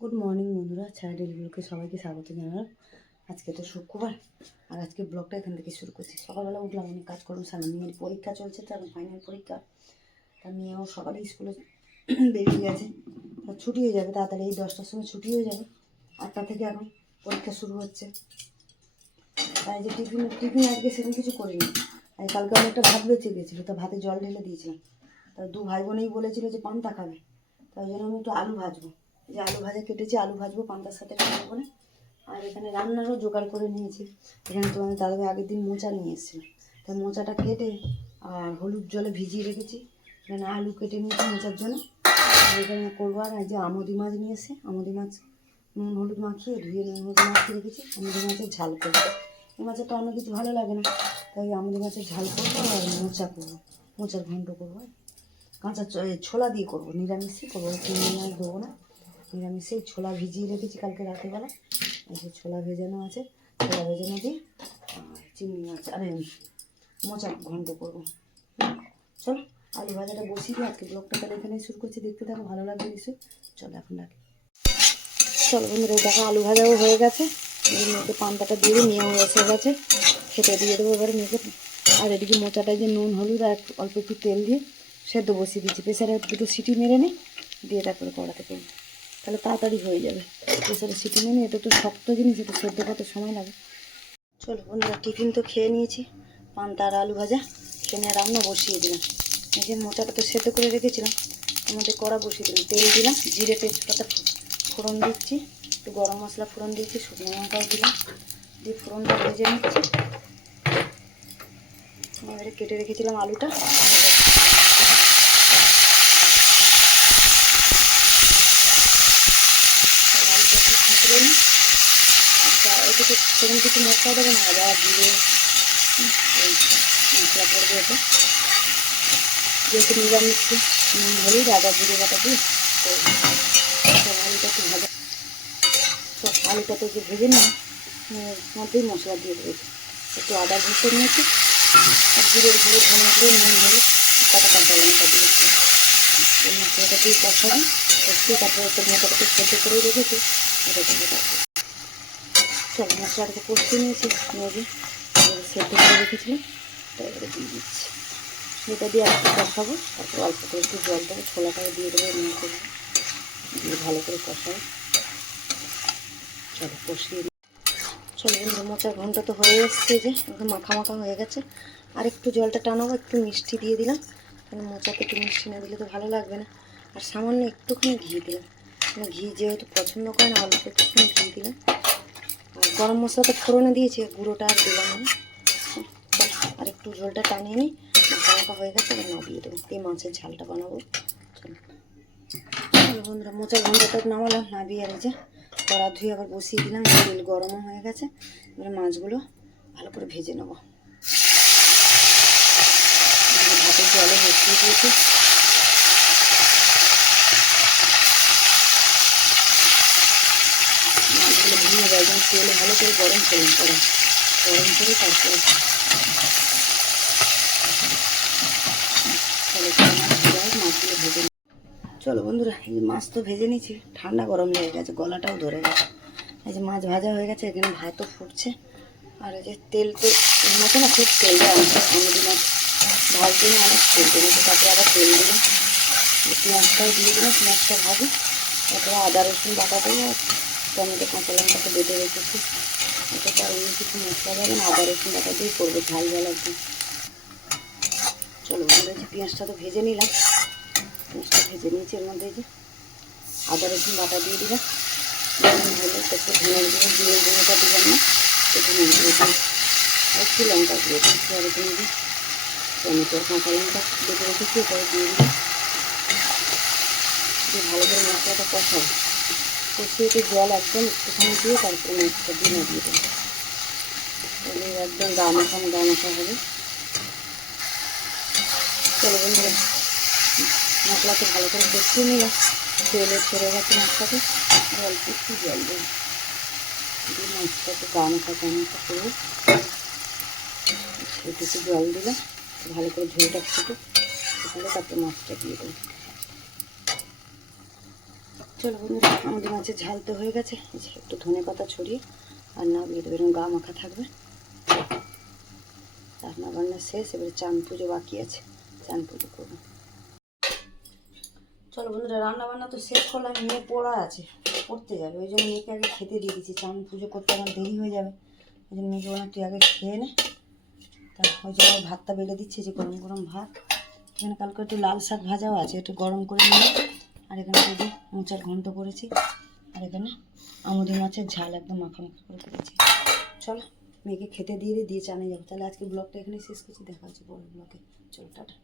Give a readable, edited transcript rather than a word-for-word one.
Good morning বন্ধুরা, ছায়া daily ব্লগে সবাইকে স্বাগত জানালাম। আজকে তো শুক্রবার, আর আজকে ব্লগটা এখান থেকে শুরু করছি। সকালবেলা উঠলাম, অনেক কাজকর্ম সারলাম। মেয়ের পরীক্ষা চলছে, তো এখন ফাইনাল পরীক্ষা। তার মেয়েও সকালে স্কুলে বেরিয়ে গেছে, তার ছুটি হয়ে যাবে তাড়াতাড়ি। এই 10টার সময় ছুটি হয়ে যাবে, 8টা থেকে এখন পরীক্ষা শুরু হচ্ছে। তাই যে টিফিন আজকে সেরকম কিছু করিনি। আর কালকে অনেকটা ভাত বেঁচে গেছিলো, তা ভাতে জল ঢেলে দিয়েছিলাম। তার দু ভাই বোনেই বলেছিল যে পান্তা খাবে, তাই জন্য আমি একটু আলু ভাজবো। যে আলু ভাজা কেটেছি, আলু ভাজবো পান্তার সাথে খাবো বলে। আর এখানে রান্নারও জোগাড় করে নিয়েছি। এখানে তোমাদের দাদাভাই আগের দিন মোচা নিয়ে এসেছিল, তাই মোচাটা কেটে আর হলুদ জলে ভিজিয়ে রেখেছি। এখানে আলু কেটে নিয়েছি মোচার জন্য। এখানে করবো। আর যে আমুদি মাছ নিয়ে এসে, আমুদি মাছ নুন হলুদ মাখিয়ে ধুয়ে নুন হলুদ মাখিয়ে রেখেছি। আমুদি মাছের ঝাল করবো। এই মাছের তো অন্য কিছু ভালো লাগে না, তাই আমুদি মাছের ঝাল করবো আর মোচা করবো, মোচার ঘন্ট করবো। কাঁচা ছোলা দিয়ে করবো, নিরামিষই করবো, চিংড়ি মাছ দেবো না। নিরামিষেই ছোলা ভিজিয়ে রেখেছি কালকে রাতেবেলা। এই যে ছোলা ভেজানো আছে, ছোলা ভেজানো দিয়ে চিংড়ি মাছ আরে মোচা ঘন্ট করবো। চলো আলু ভাজাটা বসিয়ে দিই। আজকে ব্লগটা তাহলে এখানেই শুরু করছি, দেখতে থাকো, ভালো লাগবে নিশ্চয়ই। চলো এখন রাখি। চলো বন্ধুরা, দেখো আলু ভাজাও হয়ে গেছে। মেয়েকে পান্তাটা দিয়ে নিয়েও এসে গেছে, খেতে দিয়ে দেবো এবারে মেয়েকে। আর এদিকে মোচাটা যে নুন হলুদ আর অল্প একটু তেল দিয়ে সেদ্ধ বসিয়ে দিচ্ছি। প্রেসারে দুটো সিটি মেরে নিই, দিয়ে তারপরে কড়াতে করবো, তাহলে তাড়াতাড়ি হয়ে যাবে। প্রেসারে সিটি মেরে এটা তো শক্ত জিনিস, এটা সেদ্ধ করতে সময় লাগে। চলো বন্ধুরা, টিফিন তো খেয়ে নিয়েছি, পান্তা আর আলু ভাজা খেয়ে নিয়ে রান্না বসিয়ে দিলাম। এই যে মোচাটা তো সেদ্ধ করে রেখেছিলাম, আমাদের কড়া বসিয়ে দিলাম, তেল দিলাম, জিরে তেজপাতা ফোড়ন দিচ্ছি, একটু গরম মশলা ফোড়ন দিচ্ছি, শুকনো লঙ্কাও দিলাম, দিয়ে ফোড়নটা ভেজে নিচ্ছি। এবারে কেটে রেখেছিলাম আলুটা, আলুটা একটু ছাঁকড়ে নিই। এটাকে সেরকম কিছু মশলা দেবো না, আদা জিরে এই মশলা পড়বে। এটা যেহেতু নিরামিষ, নুন হলুদ আদা জিরে বাটা দিয়ে সব আলুটা একটু ভাজা, সব আলুটাতে যে ভেজে নিই মধ্যেই মশলা দিয়ে দেবো। একটু আদা ভুষে নিয়েছি, আর জিরের গুঁড়ো ধনে গুঁড়ো নুন হলুদ কাঁচা লঙ্কা দিয়েছি। এই মশলাটা দিয়ে কষাবো, কষিয়ে তারপরে একটু মোটাটাকে সেদ্ধ করে রেখেছি এটা দেবো। তারপর চলো মশলাটাকে কষিয়ে নিয়েছি, নিয়ে সেদ্ধ করে রেখেছিলাম, তাই এবারে দিয়ে দিচ্ছি। এটা দিয়ে একটু কষাবো, তারপর অল্প করে একটু জল দেবো, ছোলাটাও দিয়ে দেবো, নিয়ে করবো, দিয়ে ভালো করে কষাবো। চলো কষিয়ে চলো বন্ধু, মোচার ঘন্টা তো হয়ে এসছে, যে একদম মাখা মাখা হয়ে গেছে। আর একটু জলটা টানাবো, একটু মিষ্টি দিয়ে দিলাম, কারণ মোচাতে একটু মিষ্টি না দিলে তো ভালো লাগবে না। আর সামান্য একটুখানি ঘি দিলাম, মানে ঘি যেহেতু পছন্দ করে না, অল্প একটুখানি ঘি দিলাম। আর গরম মশলাটা ফোড়নে দিয়েছি, গুঁড়োটা আর দিলাম না। আর একটু ঝোলটা টানিয়ে নিই, মাখা মাখা হয়ে গেছে, এবার নামিয়ে দেবো। এই মাছের ঝালটা বানাবো। চলো বন্ধুরা, মোচার ঘন্টাটা নামালাম, নামিয়ে আর এই যে কড়া ধুয়ে আবার বসিয়ে দিলাম, তেল গরমও হয়ে গেছে। এবার মাছগুলো ভালো করে ভেজে নেবো। ভাতের জলে বসিয়ে দিয়েছি, মাছগুলো ভেঙে যায়, যেন তেলে ভালো করে গরম করলাম, গরম করে তারপরে মাছগুলো ভেজে। চলো বন্ধুরা, এই যে মাছ তো ভেজে নিয়েছি, ঠান্ডা গরম লেগে গেছে, গলাটাও ধরে গেছে। এই যে মাছ ভাজা হয়ে গেছে, এখানে ভাতও ফুটছে। আর এই যে তেল তো এর মতো না, খুব তেল দেয় আমুদি মাছ ভাজতে না, অনেক তেল দেবে। তারপরে আবার তেল দিলাম, পেঁয়াজটাও দিয়ে দিলাম, পেঁয়াজটা ভাজি, তারপরে আদা রসুন বাটা দেবো, আর টমেটো কাঁচা লঙ্কাটা বেটে রেখেছি। এটা তো আর অন্য কিছু মশলা যাবে না, আদা রসুন বাটা দিয়ে করবো, ঝাল ঝাল একদম। চলো বন্ধুরা, যে পেঁয়াজটা তো ভেজে নিলাম, পেঁয়াজটা ভেজে নিয়েছি, এর মধ্যে যে আদা রসুন বাটা দিয়ে দিলাম, হলে একটু ধনের গুঁড়ো জিরের গুঁড়োটা দিলাম না, একটু ধনের গুঁড়ো দিই, আর একটু লঙ্কা গুঁড়ো দিচ্ছি, আর এখানে দিই টমেটো কাঁচা লঙ্কা বেটে রেখেছি, এটাও দিয়ে দিলাম। দিয়ে ভালো করে মশলাটা কষাবো, কষিয়ে একটু জল একদম একটুখানি দিয়ে তারপরে মাছটা দিয়ে দিয়ে দেবো, তাহলে একদম গা মাখা হবে। চলো বন্ধুরা, মশলাকে ভালো করে কষিয়ে নিলাম, তেলে ছেড়ে গেছে মাছটাকে, অল্প একটু জল দেবো, দিয়ে মাছটাকে গা মাখা করবো। একটু জল দিলাম, ভালো করে ঝোলটা ফুটে তাহলে তারপরে মাছটা দিয়ে দেবো। চলো বন্ধুরা, আমাদের মাছের ঝাল তো হয়ে গেছে। এই যে একটু ধনে পাতা ছড়িয়ে আর না দিয়ে দেবে, এরকম গা মাখা থাকবে। রান্না বান্না শেষ, এবারে চান পুজো বাকি আছে, চান পুজো করবো। চলো বন্ধুরা, রান্না বান্না তো শেষ করলাম, মেয়ে পড়া আছে, পড়তে যাবে, ওই জন্য মেয়েকে আগে খেতে দিয়ে দিচ্ছি। চান পুজো করতে আমার দেরি হয়ে যাবে, ওই জন্য মেয়েকে বললাম তুই আগে খেয়ে নে। তা ওই জন্য ভাতটা বেড়ে দিচ্ছি, যে গরম গরম ভাত। এখানে কালকে একটু লাল শাক ভাজাও আছে, একটু গরম করে নিয়ে। আর এখানে যদি মোচার ঘন্ট করেছি, আর এখানে আমুদি মাছের ঝাল একদম মাখা মাখা করে করেছি। চলো মেয়েকে খেতে দিয়ে দিয়ে চানে যাবো। তাহলে আজকে ব্লগটা এখানে শেষ করছি, দেখা হচ্ছে পরের ব্লগে। চলো টাটা।